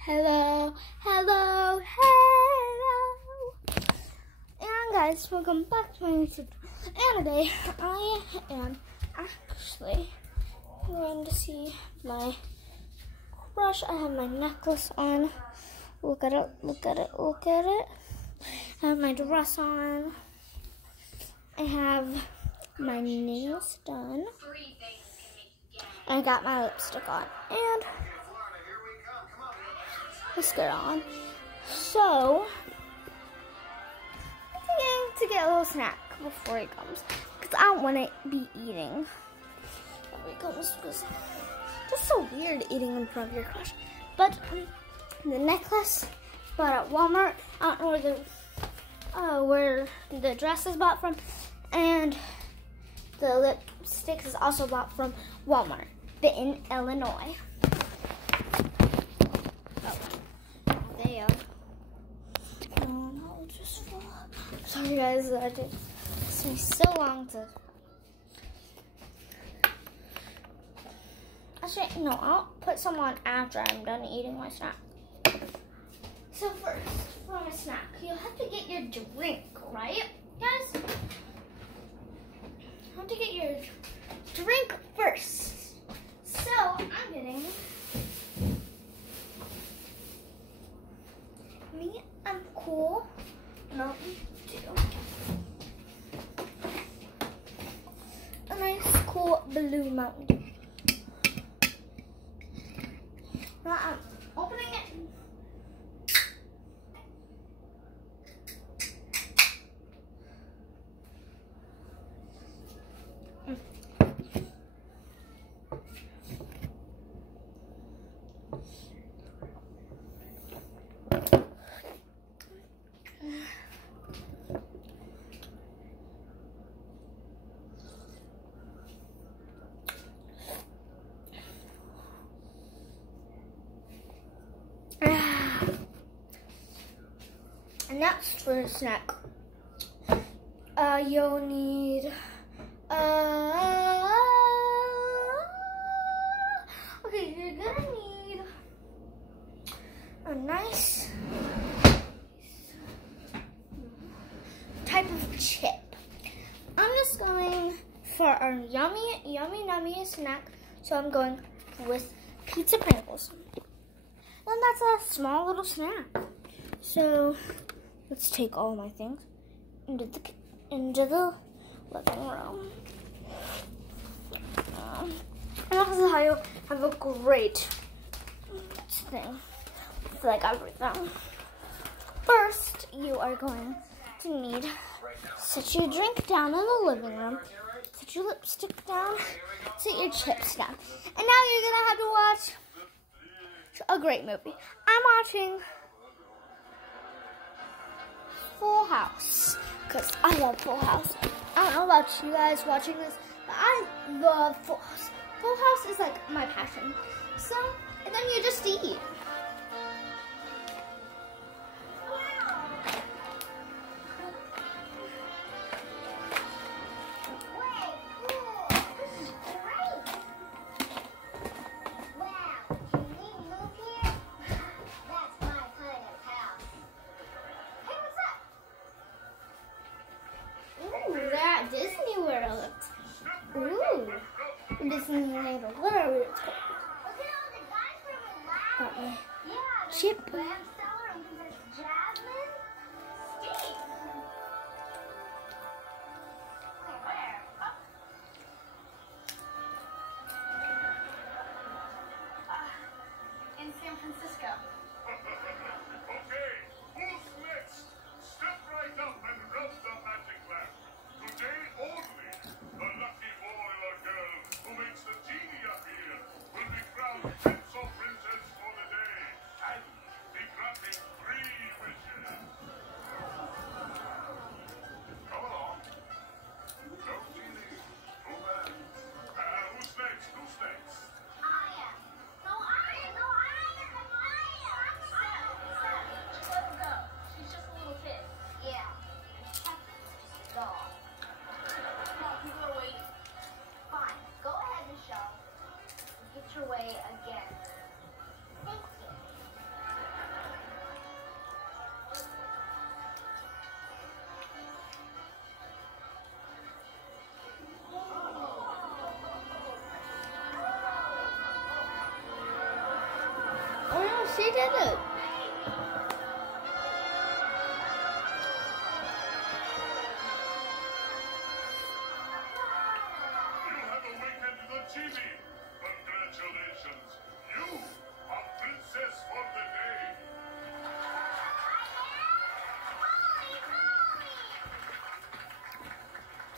Hello, hello, hello. And guys, welcome back to my YouTube. And today I am actually going to see my crush. I have my necklace on. Look at it, look at it, look at it. I have my dress on. I have my nails done. I got my lipstick on and mascara on. So I'm thinking to get a little snack before he comes, because I don't want to be eating before he comes, because it's so weird eating in front of your crush. But the necklace bought at Walmart. I don't know where the dress is bought from, and the lipstick is also bought from Walmart, but in Illinois. They are. No, just fall. Sorry guys, that took me so long to. Actually, no, I'll put some on after I'm done eating my snack. So first, for my snack, you'll have to get your drink, right, guys? You have to get your drink first. So I'm getting me and Cool Mountain Dew. A nice cool blue Mountain Dew. Now I'm opening it. Next for a snack, you'll need, okay, you're gonna need a nice type of chip. I'm just going for a yummy snack, so I'm going with pizza Pringles. And that's a small little snack. So let's take all my things into the living room. And this is how you have a great thing with like everything. First, you are going to need to set your drink down in the living room, set your lipstick down, set your chips down, and now you're gonna have to watch a great movie. I'm watching Full House, because I love Full House. I don't know about you guys watching this, but I love Full House. Full House is like my passion. So, and then you just eat. Disney World. Ooh. Disneyland or whatever it's called. Got my chip. In San Francisco. She did it. Genie, congratulations! You are princess for the day!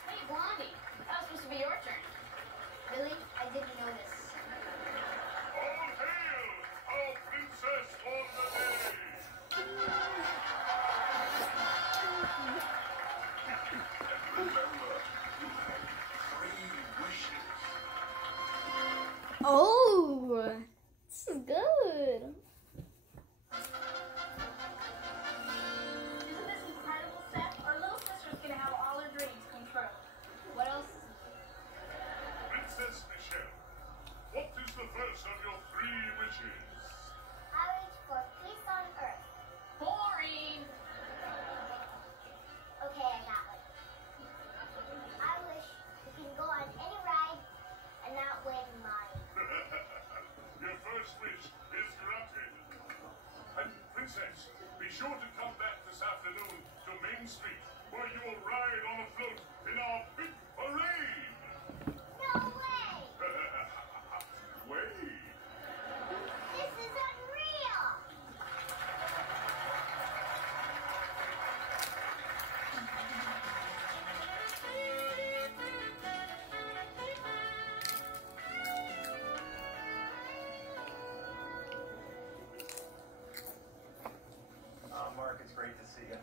Hey, Blondie, that was supposed to be your turn. Really? I didn't know this. All hail our princess for the day! And remember, you have 3 wishes. Oh, this is good. Isn't this incredible, Steph? Our little sister's gonna have all her dreams come true. What else? Princess Michelle, what is the first of your 3 wishes? I wish for peace on Earth. Boring. Okay, I got one. I wish we can go on any ride and not win mine. Your first wish is granted. And Princess, be sure to come back this afternoon to Main Street, where you will ride on a float in our big parade. No way! Wait. This is unreal! Mark, it's great to see you.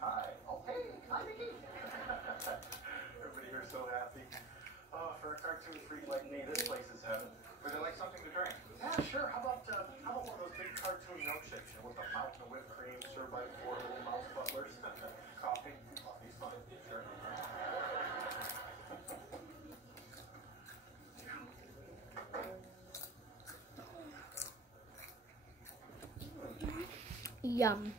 Hi. Oh, hey, hi, Mickey. Everybody here is so happy. For a cartoon freak like me, this place is heaven. Would you like something to drink? Yeah, sure. How about one of those big cartoon milkshakes, with a mountain of whipped cream served by 4 little mouse butlers? Coffee? Coffee's fine. Sure. Yum.